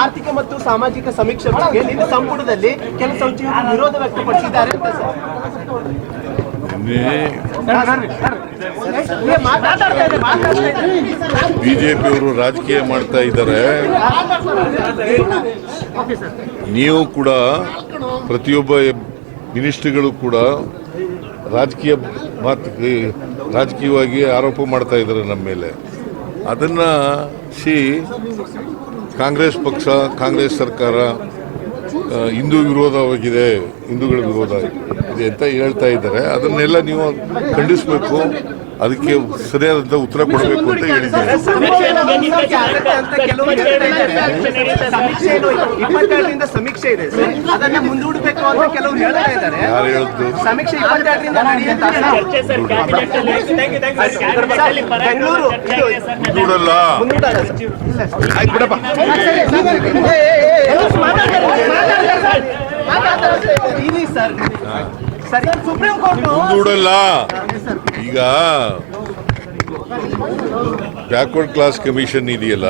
ಆರ್ಥಿಕ ಮತ್ತು ಸಾಮಾಜಿಕ ಸಮೀಕ್ಷೆ ಬಗ್ಗೆ ನಿನ್ನೆ ಸಂಪುಟದಲ್ಲಿ ಕೆಲ ಸಚಿವರು ವಿರೋಧ ವ್ಯಕ್ತಪಡಿಸಿದ್ದಾರೆ ಅಂತ ಬಿಜೆಪಿಯವರು ರಾಜಕೀಯ ಮಾಡ್ತಾ ಇದ್ದಾರೆ. ನೀವು ಕೂಡ ಪ್ರತಿಯೊಬ್ಬ ಮಿನಿಸ್ಟ್ರಿಗಳು ಕೂಡ ರಾಜಕೀಯವಾಗಿ ಆರೋಪ ಮಾಡ್ತಾ ಇದ್ದಾರೆ ನಮ್ಮ ಮೇಲೆ. ಅದನ್ನ ಕಾಂಗ್ರೆಸ್ ಪಕ್ಷ, ಕಾಂಗ್ರೆಸ್ ಸರ್ಕಾರ ಹಿಂದೂ ವಿರೋಧವಾಗಿದೆ, ಹಿಂದೂಗಳ ವಿರೋಧ ಇದೆ ಅಂತ ಹೇಳ್ತಾ ಇದ್ದಾರೆ. ಅದನ್ನೆಲ್ಲ ನೀವು ಖಂಡಿಸಬೇಕು, ಅದಕ್ಕೆ ಸರಿಯಾದಂತ ಉತ್ತರ ಕೊಡಬೇಕು ಅಂತ ಹೇಳಿದ್ದಾರೆ. ಸಮೀಕ್ಷೆ ಇದೆ, ಅದನ್ನ ಮುಂದೂಡಬೇಕು ಅಂತ ಕೆಲವರು ಹೇಳ್ತಾ ಇದ್ದಾರೆ. ಯಾರು ಹೇಳಿದ್ದು? ಸಮೀಕ್ಷೆ 22ರಿಂದ ಮುಂದೂಡಲ್ಲ. ಮುಂದೂಡಲ್ಲ. ಈಗ ಬ್ಯಾಕ್ವರ್ಡ್ ಕ್ಲಾಸ್ ಕಮಿಷನ್ ಇದೆಯಲ್ಲ,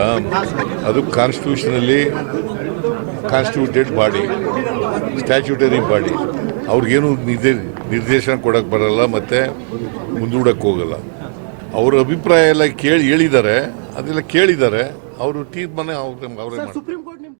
ಅದು ಕಾನ್ಸ್ಟಿಟ್ಯೂಟೆಡ್ ಬಾಡಿ, ಸ್ಟ್ಯಾಚ್ಯೂಟರಿ ಬಾಡಿ. ಅವ್ರಿಗೇನು ನಿರ್ದೇಶನ ಕೊಡಕ್ಕೆ ಬರಲ್ಲ, ಮತ್ತೆ ಮುಂದೂಡಕ್ಕೆ ಹೋಗಲ್ಲ. ಅವ್ರ ಅಭಿಪ್ರಾಯ ಎಲ್ಲ ಹೇಳಿದ್ದಾರೆ, ಅದೆಲ್ಲ ಕೇಳಿದ್ದಾರೆ. ಅವರು ತೀರ್ಮಾನ ಅವರೇ ಮಾಡ್ತಾರೆ.